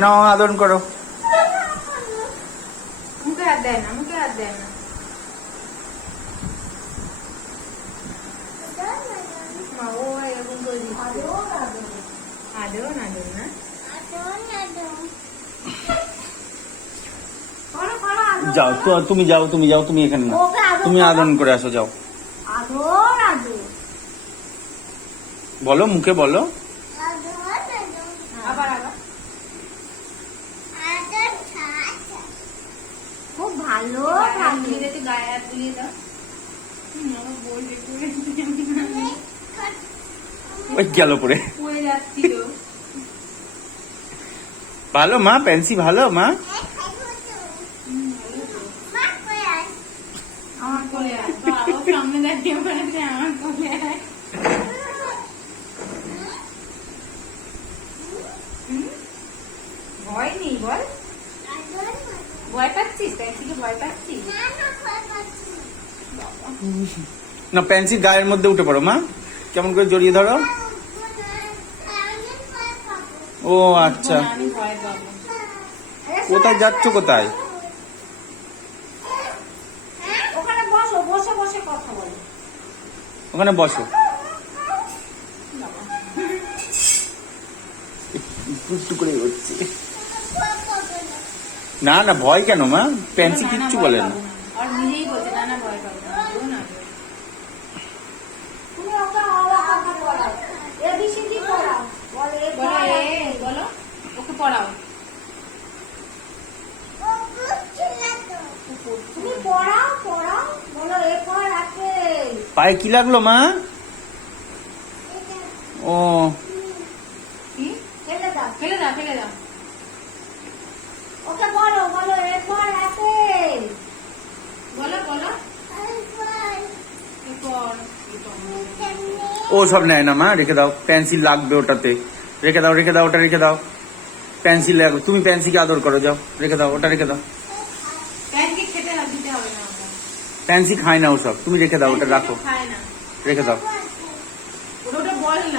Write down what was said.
না আদর করো। মুখে হাত দেয় না, মুখে হাত দেয় না। মা ও এরকম করে দিচ্ছে। আদর না না। যাও তো, তুমি যাও, তুমি যাও, তুমি এখানে না, তুমি আদর করে আসো, যাও। বলো, মুখে বলো। আবার আবার খুব ভালো গায়ে হাত বুলিয়ে দাও। ওই গেল পরে। পড়ে যাচ্ছিল। ভালো মা, পেন্সি ভালো মা। আমার কোলে আয়, বাবা সামনে দাঁড়িয়ে বলেছে আমার কোলে আয়। ভয় নেই বল, ভয় পাচ্ছিস? পেন্সিকে ভয় পাচ্ছিস? না, পেন্সি গায়ের মধ্যে উঠে পড়ো মা, কেমন করে জড়িয়ে ধরো। ও আচ্ছা, আমি ভয় পাবো। কোথায় যাচ্ছ, কোথায়? ওখানে বসো, বসে বসে কথা বলো। ওখানে বসো। একটু করে হচ্ছে। না না, ভয় কেন মা, পেন্সি কিচ্ছু বলে না। আর নিজেই বলছে না না ভয় পাবো না, ও না। তুমি ওকে কথা বলাও, এবিসিডি পড়াও, বলে বলো বলো, ওকে পড়াও। তুমি পড়াও পড়াও, বলো এ পর আপেল। পায়ে কি লাগলো মা? ও কি? ফেলে দাও, ফেলে দাও, ফেলে দাও। ওকে বলো, বলো এ পর আপেল। বলো বলো, এরপর ও সব নেয় না মা, রেখে দাও, পেন্সিল লাগবে ওটাতে। রেখে দাও, রেখে দাও, ওটা রেখে দাও। পেন্সিল লাগবে, তুমি পেন্সিলকে আদর করো, যাও রেখে দাও, ওটা রেখে দাও। প্যানকে খেতে দিতে হবে না ওটা। পেন্সি খায় না ওসব, তুমি রেখে দাও, ওটা রাখো, খায় না। রেখে দাও।